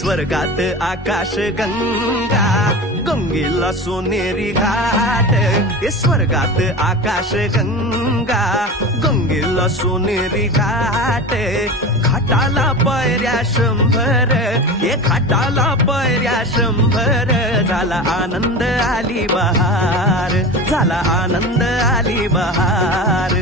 स्वर्गात आकाश गंगा गंगेला सोनेरी घाट स्वर्गात आकाश गंगा गंगेला सोनेरी घाट घाटाला पायऱ्या 100 घाटाला पायऱ्या 100 झाला आनंद आली बहार झाला आनंद आली बहार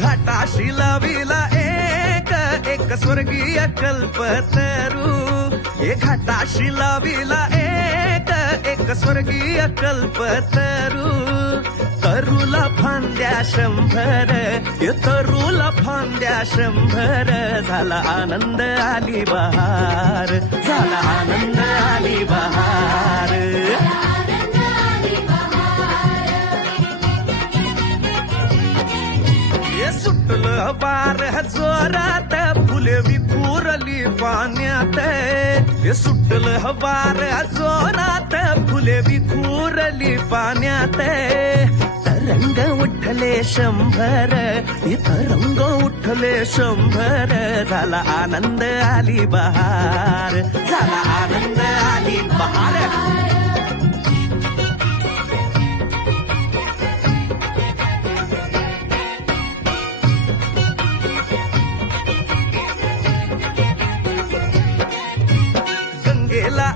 घाटाशी लाविला एक स्वर्गीय कल्पतरू घाटाशी लाविला एक स्वर्गीय कल्पतरू तरुला फांद्या 100 तरुला फांद्या 100 झाला आनंद आली बहार झाला आनंद आली बहार सुटलं वार जोरात फुले विखुरली पाण्यात सुटलं वार जोरात फुले विखुरली पाण्यात तरंग उठले 100 तरंग उठले 100 झाला आनंद आली बहार झाला आनंद आली बहार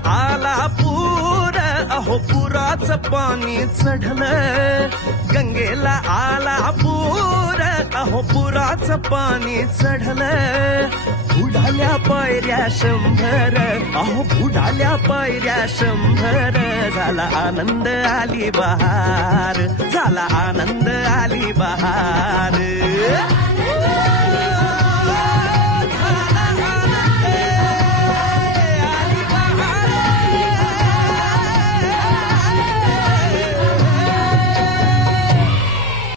आला पूर अहो पुराचं पाणी चढलं गंगेला आला पूर अहो पुराचं पाणी चढलं बुडाल्या पायऱ्या 100 अहो बुडाल्या पायऱ्या 100 झाला आनंद आली बहार झाला आनंद आली बहार